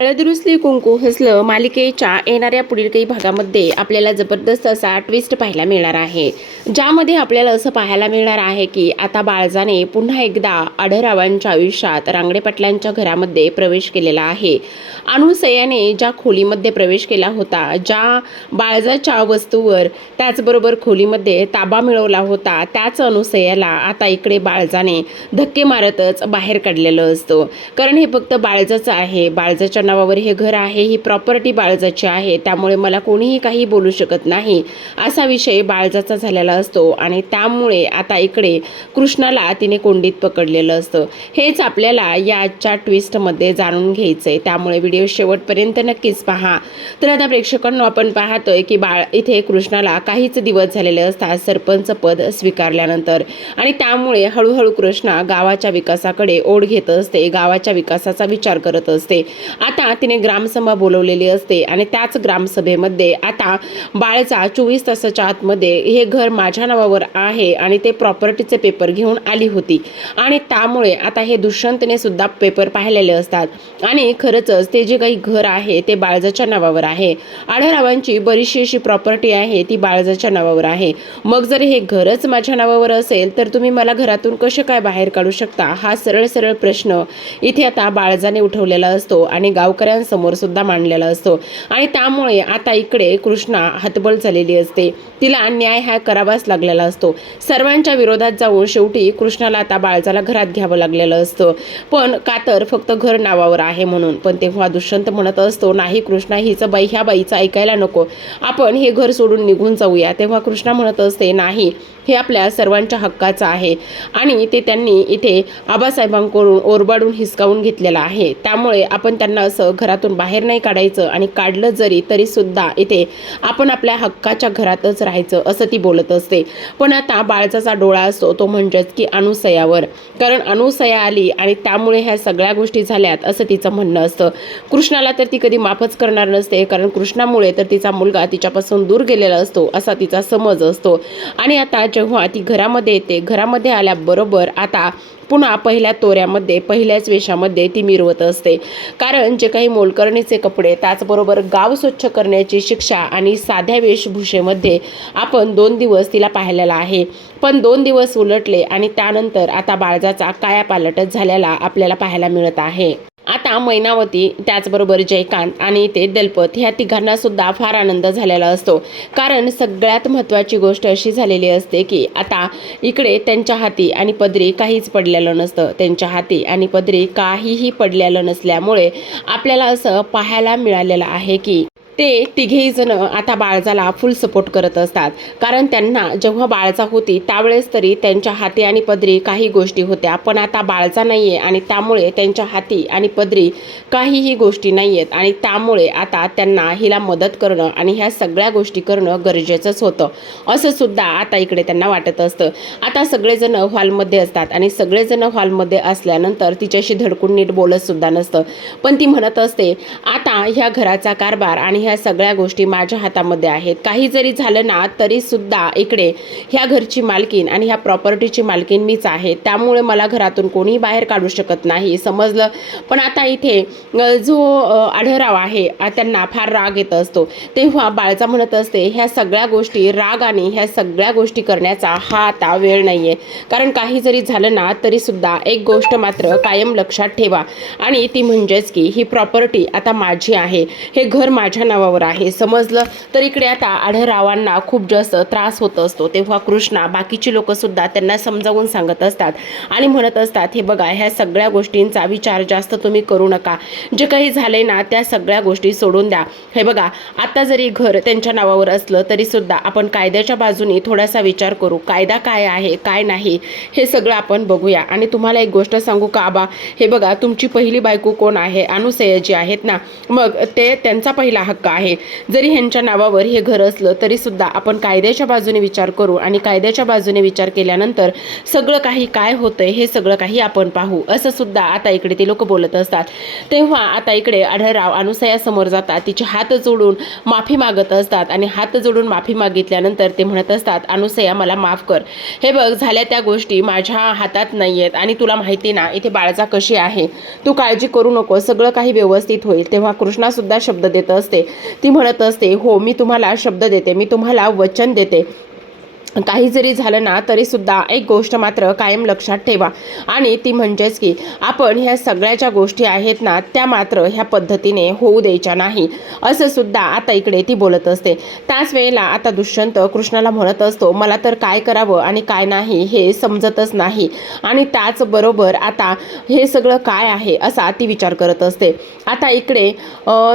हळद रुसली कुंकू हसलं मालिकेच्या येणाऱ्या पुढील काही भागामध्ये आपल्याला जबरदस्त असा ट्विस्ट पाहायला मिळणार आहे, ज्यामध्ये आपल्याला असं पाहायला मिळणार आहे की आता बाळजाने पुन्हा एकदा आढळरावांच्या आयुष्यात रांगडे पाटलांच्या घरामध्ये प्रवेश केलेला आहे। अनुसयाने ज्या खोलीमध्ये प्रवेश केला होता, ज्या बाळजाच्या वस्तूवर त्याचबरोबर खोलीमध्ये ताबा मिळवला होता, त्याच अनुसयाला आता इकडे बाळजाने धक्के मारतच बाहेर काढलेलं असतं। कारण हे फक्त बाळजाचं आहे, बाळजाच्या नावावर हे घर आहे, ही प्रॉपर्टी बाळजाची आहे, त्यामुळे मला कोणीही काही बोलू शकत नाही असा विषय बाळजाचा झालेला असतो। आणि त्यामुळे आता इकडे कृष्णाला तिने कोंडीत पकडलेलं असतं। हेच आपल्याला या आजच्या ट्विस्टमध्ये जाणून घ्यायचंय, त्यामुळे व्हिडिओ शेवटपर्यंत नक्कीच पहा। तर आता प्रेक्षकांनो, आपण पाहतोय की इथे कृष्णाला काहीच दिवस झालेले असतात सरपंच पद स्वीकारल्यानंतर, आणि त्यामुळे हळूहळू कृष्णा गावाच्या विकासाकडे ओढ घेत असते, गावाच्या विकासाचा विचार करत असते। आता तिने ग्रामसभा बोलवलेली असते आणि त्याच ग्रामसभेमध्ये आता बाळचा 24 तासाच्या आतमध्ये हे घर माझ्या नावावर आहे आणि ते प्रॉपर्टीचे पेपर घेऊन आली होती, आणि त्यामुळे आता हे दुष्यंतने सुद्धा पेपर पाहिलेले असतात आणि खरंच ते जे काही घर आहे ते बाळजाच्या नावावर आहे। आढळरावांची बरीचशी अशी प्रॉपर्टी आहे ती बाळजाच्या नावावर आहे। मग जर हे घरच माझ्या नावावर असेल तर तुम्ही मला घरातून कसे काय बाहेर काढू शकता, हा सरळ सरळ प्रश्न इथे आता बाळजाने उठवलेला असतो आणि गावकऱ्यांसमोर सुद्धा मांडलेला असतो। आणि त्यामुळे आता इकडे कृष्णा हतबल झालेली असते, तिला न्याय हा करावाच लागलेला असतो। सर्वांच्या विरोधात जाऊन शेवटी कृष्णाला आता बाळजाला घरात घ्यावं लागलेलं असतं, पण का तर फक्त घर नावावर आहे म्हणून। पण तेव्हा दुष्यंत म्हणत असतो, नाही कृष्णा, हिचं बाई ह्या बाईचं ऐकायला नको, आपण हे घर सोडून निघून जाऊया। तेव्हा कृष्णा म्हणत असते, नाही, हे आपल्या सर्वांच्या हक्काचं आहे आणि ते त्यांनी इथे आबासाहेबांकडून ओरबाडून हिसकावून घेतलेलं आहे, त्यामुळे आपण त्यांना असं घरातून बाहेर नाही काढायचं, आणि काढलं जरी तरी सुद्धा इथे आपण आपल्या हक्काच्या घरातच राहायचं, असं ती बोलत असते। पण आता बाळजाचा डोळा असतो तो म्हणजेच की अनुसयावर, कारण अनुसया आली आणि त्यामुळे ह्या सगळ्या गोष्टी झाल्यात असं तिचं म्हणणं असतं। कृष्णाला तर ती कधी माफच करणार नसते, कारण कृष्णामुळे तर तिचा मुलगा तिच्यापासून दूर गेलेला असतो असा तिचा समज असतो। आणि आता जेव्हा ती घरामध्ये येते, घरामध्ये आल्याबरोबर आता पुन्हा पहिल्या तोऱ्यामध्ये पहिल्याच वेशामध्ये ती मिरवत असते, कारण जे काही मोलकरणीचे कपडे, त्याचबरोबर गाव स्वच्छ करण्याची शिक्षा आणि साध्या वेशभूषेमध्ये आपण 2 दिवस तिला पाहिलेला आहे। पण 2 दिवस उलटले आणि त्यानंतर आता बाळजाचा कायापालटच झालेला आपल्याला पाहायला मिळत आहे। आता मैनावती, त्याचबरोबर जयकांत आणि ते दलपत ह्या तिघांना सुद्धा फार आनंद झालेला असतो, कारण सगळ्यात महत्त्वाची गोष्ट अशी झालेली असते की आता इकडे त्यांच्या हाती आणि पदरी काहीच पडलेलं नसतं। त्यांच्या हाती आणि पदरी काहीही पडलेलं नसल्यामुळे आपल्याला असं पाहायला मिळालेलं आहे की ते तिघेही जण आता बाळजाला फुल सपोर्ट करत असतात, कारण त्यांना जेव्हा बाळजा होती त्यावेळेस तरी त्यांच्या हाती आणि पदरी काही गोष्टी होत्या, पण आता बाळजा नाहीये आणि त्यामुळे त्यांच्या हाती आणि पदरी काहीही गोष्टी नाही आहेत, आणि त्यामुळे आता त्यांना हिला मदत करणं आणि ह्या सगळ्या गोष्टी करणं गरजेचंच होतं असं सुद्धा आता इकडे त्यांना वाटत असतं। आता सगळेजण हॉलमध्ये असतात आणि सगळेजण हॉलमध्ये असल्यानंतर तिच्याशी धडकून नीट बोलत सुद्धा नसतं, पण ती म्हणत असते, आता ह्या घराचा कारभार आणि ह्या सगळ्या गोष्टी माझ्या हातामध्ये आहेत, काही जरी झालं ना तरी सुद्धा इकडे ह्या घरची मालकीन आणि ह्या प्रॉपर्टीची मालकीन मीच आहे, त्यामुळे मला घरातून कोणीही बाहेर काढू शकत नाही, समजलं। पण आता इथे जो आढळराव आहे त्यांना फार राग येत असतो, तेव्हा बाळजा म्हणत असते, ह्या सगळ्या गोष्टी राग आणि ह्या सगळ्या गोष्टी करण्याचा हा आता वेळ नाहीये, कारण काही जरी झालं ना तरी सुद्धा एक गोष्ट मात्र कायम लक्षात ठेवा, आणि ती म्हणजेच की ही प्रॉपर्टी आता माझी आहे, हे घर माझ्या नावावर आहे, समजलं। तर इकडे आता आढळरावांना खूप जास्त त्रास होत असतो, तेव्हा कृष्णा बाकीची लोक सुद्धा त्यांना समजावून सांगत असतात आणि म्हणत असतात, हे बघा, ह्या सगळ्या गोष्टींचा विचार जास्त तुम्ही करू नका, जे काही झालंय ना त्या सगळ्या गोष्टी सोडून द्या। हे बघा, आता जरी घर त्यांच्या नावावर असलं तरी सुद्धा आपण कायद्याच्या बाजूने थोडासा विचार करू, कायदा काय आहे काय नाही हे सगळं आपण बघूया। आणि तुम्हाला एक गोष्ट सांगू का आबा, हे बघा, तुमची पहिली बायको कोण आहे, अनुसया जी आहेत ना, मग ते त्यांचा पहिला हक्क आहे. जरी ह्यांच्या नावावर हे घर असलं तरी सुद्धा आपण कायद्याच्या बाजूने विचार करू आणि कायद्याच्या बाजूने विचार केल्यानंतर सगळं काही काय होतंय हे सगळं काही आपण पाहू, असं सुद्धा आता इकडे ते लोक बोलत असतात. तेव्हा आता इकडे आढळराव अनुसया समोर जातात, तिचे हात जोडून माफी मागत असतात आणि हात जोडून माफी मागितल्यानंतर ते म्हणत असतात, अनुसया मला माफ कर. हे बघ, झाल्या त्या गोष्टी माझ्या हातात नाही आहेत आणि तुला माहिती ना इथे बाळजा कशी आहे, तू काळजी करू नको, सगळं काही व्यवस्थित होईल. तेव्हा कृष्णा सुद्धा शब्द देत असते. ती म्हणत असते, हो मी तुम्हाला शब्द देते, मी तुम्हाला वचन देते, काही जरी झालं ना तरी सुद्धा एक गोष्ट मात्र कायम लक्षात ठेवा, आणि ती म्हणजेच की आपण ह्या सगळ्या ज्या गोष्टी आहेत ना त्या मात्र ह्या पद्धतीने होऊ द्यायच्या नाही, असं सुद्धा आता इकडे ती बोलत असते. त्याच वेळेला आता दुष्यंत कृष्णाला म्हणत असतो, मला तर काय करावं आणि काय नाही हे समजतच नाही, आणि त्याचबरोबर आता हे सगळं काय आहे असा ती विचार करत असते. आता इकडे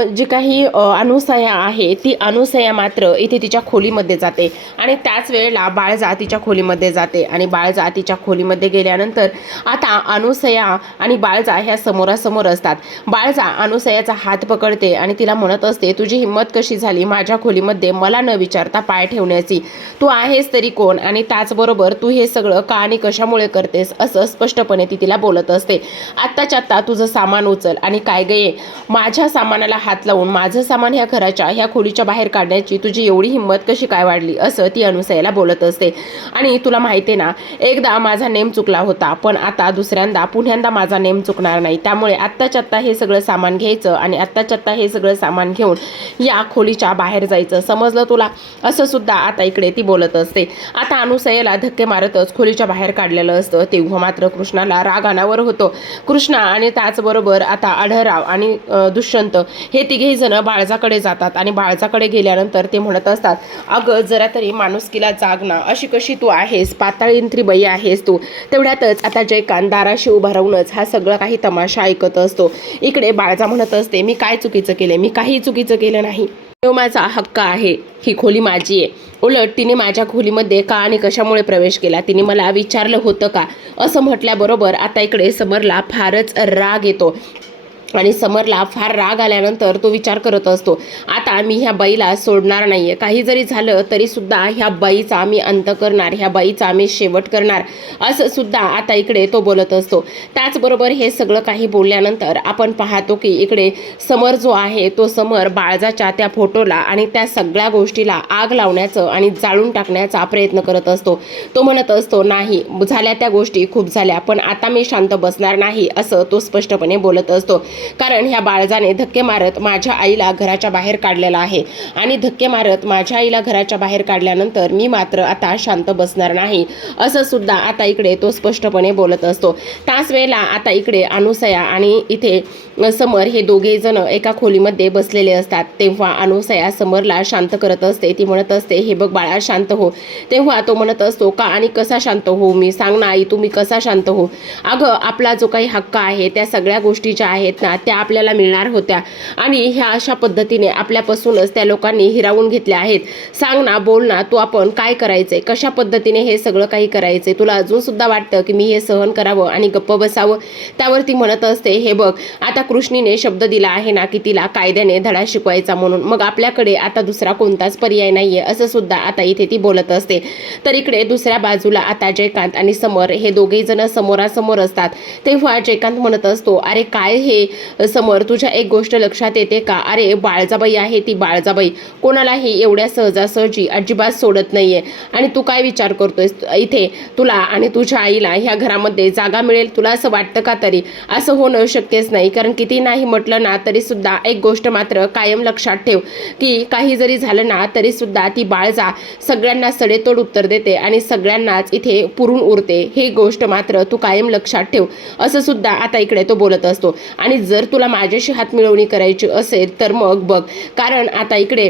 जी काही अनुसया आहे ती अनुसया मात्र इथे तिच्या खोलीमध्ये जाते आणि त्याच वेळेला बाळजा तिच्या खोलीमध्ये जाते आणि बाळजा तिच्या खोलीमध्ये गेल्यानंतर आता अनुसया आणि बाळजा ह्या समोरासमोर असतात. बाळजा अनुसयाचा हात पकडते आणि तिला म्हणत असते, तुझी हिंमत कशी झाली माझ्या खोलीमध्ये मला न विचारता पाय ठेवण्याची, तू आहेस तरी कोण आणि त्याचबरोबर तू हे सगळं का आणि कशामुळे करतेस, असं स्पष्टपणे ती तिला बोलत असते. आत्ताच्या आत्ता तुझं सामान उचल आणि काय गये, माझ्या सामानाला हात लावून माझं सामान ह्या घराच्या ह्या खोलीच्या बाहेर काढण्याची तुझी एवढी हिंमत कशी काय वाढली, असं ती अनुसयाला बोलत असते. आणि तुला माहिती आहे ना, एकदा माझा नेम चुकला होता पण आता दुसऱ्यांदा पुन्ह्यांदा माझा नेम चुकणार नाही, त्यामुळे आत्ताच्या आत्ता हे सगळं सामान घ्यायचं आणि आत्ताच्या आत्ता हे सगळं सामान घेऊन या खोलीच्या बाहेर जायचं, समजलं तुला, असं सुद्धा आता इकडे ती बोलत असते. आता अनुसयाला धक्के मारतच खोलीच्या बाहेर काढलेलं असतं. तेव्हा मात्र कृष्णाला राग अनावर होतो. कृष्णा आणि त्याचबरोबर आता आढळराव आणि दुष्यंत हे तिघेही जण बाळजाकडे जातात आणि बाळजाकडे गेल्यानंतर ते म्हणत असतात, अगं जरा तरी माणुसकीला जाग ना, अशी कशी तू आहेस, पाताळींत्री बाई आहेस तू. तेवढ्यातच आता जयकांत दाराशी उभा राहूनच हा सगळा काही तमाशा ऐकत असतो. इकडे बाळजा म्हणत असते, मी काय चुकीचं केले, मी काही चुकीचं केलं नाही, तो माझा हक्क आहे, ही खोली माझी आहे, उलट तिने माझ्या खोलीमध्ये का आणि कशामुळे प्रवेश केला, तिने मला विचारलं होतं का, असं म्हटल्याबरोबर आता इकडे समरला फारच राग येतो आणि समरला फार राग आल्यानंतर तो विचार करत असतो, आता मी ह्या बाईला सोडणार नाहीये, काही जरी झालं तरी सुद्धा ह्या बाईचा मी अंत करणार, ह्या बाईचा मी शेवट करणार, असं सुद्धा आता इकडे तो बोलत असतो. त्याचबरोबर हे सगळं काही बोलल्यानंतर आपण पाहतो की इकडे समर जो आहे तो समर बाळजाच्या त्या फोटोला आणि त्या सगळ्या गोष्टीला आग लावण्याचं आणि जाळून टाकण्याचा प्रयत्न करत असतो. तो म्हणत असतो, नाही झाल्या त्या गोष्टी खूप झाल्या पण आता मी शांत बसणार नाही, असं तो स्पष्टपणे बोलत असतो. कारण ह्या बाळजाने धक्के मारत माझ्या आईला घराच्या बाहेर काढलेला आहे आणि धक्के मारत माझ्या आईला घराच्या बाहेर काढल्यानंतर मी मात्र आता शांत बसणार नाही, असं सुद्धा आता इकडे तो स्पष्टपणे बोलत असतो. त्याच वेळेला आता इकडे अनुसया आणि इथे समर हे दोघे जण एका खोलीमध्ये बसलेले असतात. तेव्हा अनुसया समरला शांत करत असते. ती म्हणत असते, हे बघ बाळा शांत हो. तेव्हा तो म्हणत असतो, का आणि कसा शांत हो मी, सांग ना आई तुम्ही कसा शांत हो. अगं आपला जो काही हक्क आहे त्या सगळ्या गोष्टी ज्या आहेत ना त्या आपल्याला मिळणार होत्या आणि ह्या अशा पद्धतीने आपल्यापासूनच त्या लोकांनी हिरावून घेतल्या आहेत. सांग ना, बोल ना, तू आपण काय करायचंय, कशा पद्धतीने हे सगळं काही करायचंय, तुला अजून सुद्धा वाटतं की मी हे सहन करावं आणि गप्प बसावं. त्यावरती म्हणत असते, हे बघ आता कृष्णीने शब्द दिला आहे ना की तिला कायद्याने धडा शिकवायचा म्हणून, मग आपल्याकडे आता दुसरा कोणताच पर्याय नाहीये, असं सुद्धा आता इथे ती बोलत असते. तर इकडे दुसऱ्या बाजूला आता जयकांत आणि समर हे दोघे जण समोरासमोर असतात. तेव्हा जयकांत म्हणत असतो, अरे काय हे समर, तुझ्या एक गोष्ट लक्षात येते का, अरे बाळजाबाई आहे ती बाळजाबाई कोणालाही एवढ्या सहजासहजी अजिबात सोडत नाहीये, आणि तू काय विचार करतोयस इथे तुला आणि तुझ्या आईला ह्या घरामध्ये जागा मिळेल, तुला असं वाटतं का, तरी असं होणं शक्यच नाही. कारण किती नाही म्हटलं ना तरी सुद्धा एक गोष्ट मात्र कायम लक्षात ठेव की काही जरी झालं ना तरी सुद्धा ती बाळजा सगळ्यांना सडेतोड उत्तर देते आणि सगळ्यांनाच इथे पुरून उरते, ही गोष्ट मात्र तू कायम लक्षात ठेव, असं सुद्धा आता इकडे तो बोलत असतो. आणि जर तुला माझ्याशी हातमिळवणी करायची असेल तर मग बघ, कारण आता इकडे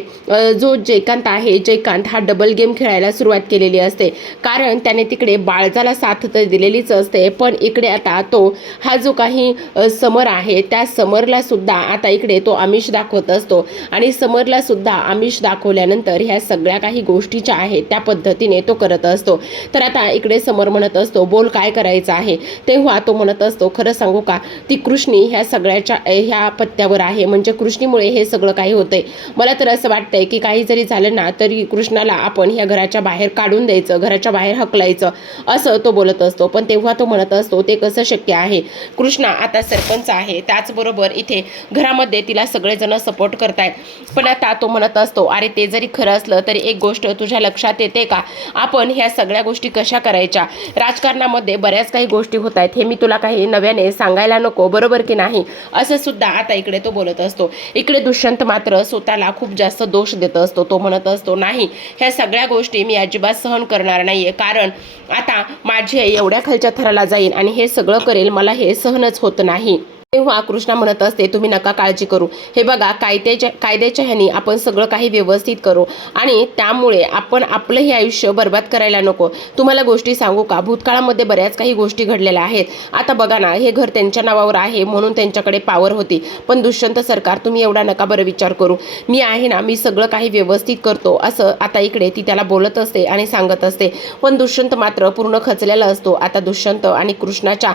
जो जयकांत आहे, जयकांत हा डबल गेम खेळायला सुरुवात केलेली असते. कारण त्याने तिकडे बाळजाला साथ तर दिलेलीच असते, पण इकडे आता तो हा जो काही समर आहे त्या समरला सुद्धा आता इकडे तो आमिष दाखवत असतो आणि समरला सुद्धा आमिष दाखवल्यानंतर ह्या सगळ्या काही गोष्टी ज्या आहेत त्या पद्धतीने तो करत असतो. तर आता इकडे समर म्हणत असतो, बोल काय करायचं आहे. तेव्हा तो म्हणत असतो, खरं सांगू का, ती कृष्णी ह्या सगळ्याच्या ह्या पत्त्यावर आहे, म्हणजे कृष्णीमुळे हे सगळं काही होतंय. मला तर असं वाटतंय की काही जरी झालं ना तरी कृष्णाला आपण ह्या घराच्या बाहेर काढून द्यायचं, घराच्या बाहेर हकलायचं, असं तो बोलत असतो. पण तेव्हा तो म्हणत असतो ते कसं शक्य आहे, कृष्णा आता सरपंच आहे, त्याचबरोबर इथे घरामध्ये तिला सगळेजण सपोर्ट करतायत. पण आता तो म्हणत असतो अरे ते जरी खरं असलं तरी एक गोष्ट तुझ्या लक्षात येते का, आपण ह्या सगळ्या गोष्टी कशा करायच्या, राजकारणामध्ये बऱ्याच काही गोष्टी होत आहेत, हे मी तुला काही नव्याने सांगायला नको, बरोबर की नाही, असं सुद्धा आता इकडे तो बोलत असतो. इकडे दुष्यंत मात्र स्वतःला खूप जास्त दोष देत असतो. तो म्हणत असतो नाही, ह्या सगळ्या गोष्टी मी अजिबात सहन करणार नाहीये, कारण आता माझी आई एवढ्या खालच्या थराला जाईल आणि हे सगळं करेल, मला हे सहनच होत नाही. तेव्हा कृष्णा म्हणत असते तुम्ही नका काळजी करू, हे बघा कायद्याच्या ह्यानी आपण सगळं काही व्यवस्थित करू आणि त्यामुळे आपण आपलं हे आयुष्य बर्बाद करायला नको. तुम्हाला गोष्टी सांगू का, भूतकाळामध्ये बऱ्याच काही गोष्टी घडलेल्या आहेत. आता बघा ना, हे घर त्यांच्या नावावर आहे म्हणून त्यांच्याकडे पॉवर होती, पण दुष्यंत सरकार तुम्ही एवढा नका बरं विचार करू, मी आहे ना, मी सगळं काही व्यवस्थित करतो, असं आता इकडे ती त्याला बोलत असते आणि सांगत असते. पण दुष्यंत मात्र पूर्ण खचलेला असतो. आता दुष्यंत आणि कृष्णाच्या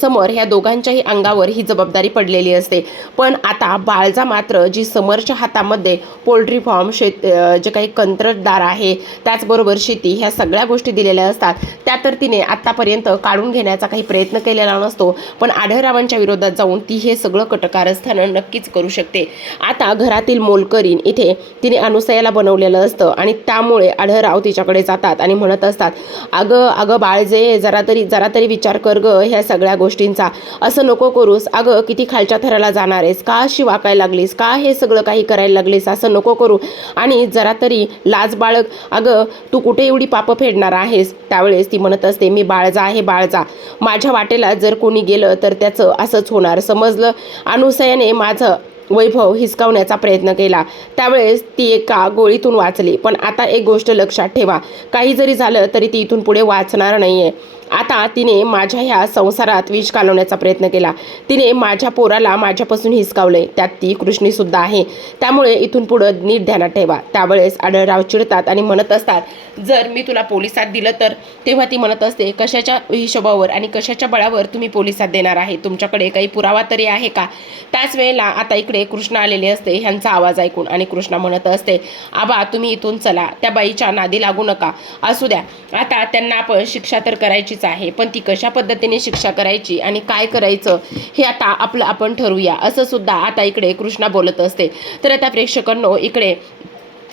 समोर ह्या दोघांच्याही अंगावर ही जबाबदारी पडलेली असते. पण आता बाळजा मात्र जी समरच्या हातामध्ये पोल्ट्री फार्म, जे काही कंत्राटदार आहे, त्याचबरोबर शेती, ह्या सगळ्या गोष्टी दिलेल्या असतात, त्या तर तिने आत्तापर्यंत काढून घेण्याचा काही प्रयत्न केलेला नसतो. पण आढळरावांच्या विरोधात जाऊन ती हे सगळं कटकारस्थान नक्कीच करू शकते. आता घरातील मोलकरीण इथे तिने अनुसयाला बनवलेलं असतं आणि त्यामुळे आढळराव तिच्याकडे जातात आणि म्हणत असतात अगं अगं बाळजे, जरा तरी विचार कर गं ह्या सगळ्या गोष्टींचा, असं नको करूस, अगं किती खालच्या थराला जाणार आहेस, का अशी वाकायला लागलीस, का हे सगळं काही करायला लागलीस, असं नको करू, आणि जरा तरी लाज बाळग, अगं तू कुठे एवढी पापं फेडणार आहेस. त्यावेळेस ती म्हणत असते मी बाळजा आहे, बाळजा, माझ्या वाटेला जर कोणी गेलं तर त्याचं असंच होणार, समजलं. अनुसयाने माझं वैभव हिसकावण्याचा प्रयत्न केला, त्यावेळेस ती एका गोळीतून वाचली. पण आता एक गोष्ट लक्षात ठेवा, काही जरी झालं तरी ती इथून पुढे वाचणार नाहीये. आता तिने माझ्या ह्या संसारात विष घालवण्याचा प्रयत्न केला, तिने माझ्या पोराला माझ्यापासून हिसकावलंय, त्यात ती कृष्णीसुद्धा आहे, त्यामुळे इथून पुढं नीट ध्यानात ठेवा. त्यावेळेस आढळराव चिडतात आणि म्हणत असतात जर मी तुला पोलिसात दिलं तर. तेव्हा ती म्हणत असते कशाच्या हिशोबावर आणि कशाच्या बळावर तुम्ही पोलिसात देणार आहे, तुमच्याकडे काही पुरावा तरी आहे का. त्याच वेळेला आता इकडे कृष्ण आलेले असते ह्यांचा आवाज ऐकून, आणि कृष्णा म्हणत असते आबा तुम्ही इथून चला, त्या बाईच्या नादी लागू नका, असू द्या, आता त्यांना आपण शिक्षा तर करायचीच आहे, पण ती कशा पद्धतीने शिक्षा करायची आणि काय करायचं हे आता आपलं आपण ठरवूया, असं सुद्धा आता इकडे कृष्णा बोलत असते. तर आता प्रेक्षकांनो, इकडे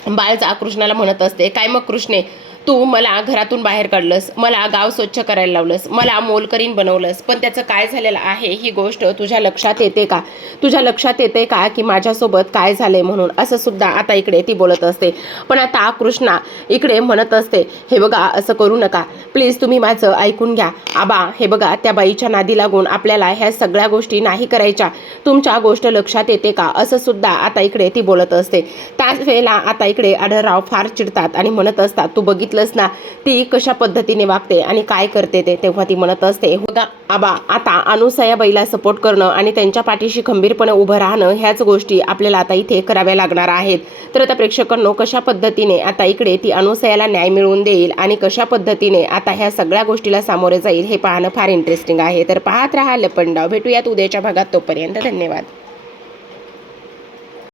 बाळजा कृष्णाला म्हणत असते काय मग कृष्णे, तू मला घरातून बाहेर काढलंस, मला गाव स्वच्छ करायला लावलंस, मला मोलकरीण बनवलंस, पण त्याचं काय झालेलं आहे ही गोष्ट तुझ्या लक्षात येते का, तुझ्या लक्षात येते का की माझ्यासोबत काय झालंय म्हणून, असं सुद्धा आता इकडे ती बोलत असते. पण आता कृष्णा इकडे म्हणत असते हे बघा असं करू नका, प्लीज तुम्ही माझं ऐकून घ्या आबा, हे बघा त्या बाईच्या नादी लागून आपल्याला ह्या सगळ्या गोष्टी नाही करायच्या, तुमच्या गोष्ट लक्षात येते का, असं सुद्धा आता इकडे ती बोलत असते. त्याच वेळेला आता इकडे आढळराव फार चिडतात आणि म्हणत असतात तू बघितलंस ना ती कशा पद्धतीने वागते आणि काय करते ते. तेव्हा ती म्हणत असते होगा आबा, आता अनुसयाबाईला सपोर्ट करणं आणि त्यांच्या पाठीशी खंबीरपणे उभं राहणं ह्याच गोष्टी आपल्याला आता इथे कराव्या लागणार आहेत. तर आता प्रेक्षकांनो, कशा पद्धतीने आता इकडे ती अनुसयाला न्याय मिळवून देईल आणि कशा पद्धतीने आता ह्या सगळ्या गोष्टीला सामोरे जाईल हे पाहणं फार इंटरेस्टिंग आहे. तर पाहत राहा लपंडाव. भेटूयात उद्याच्या भागात, तोपर्यंत धन्यवाद.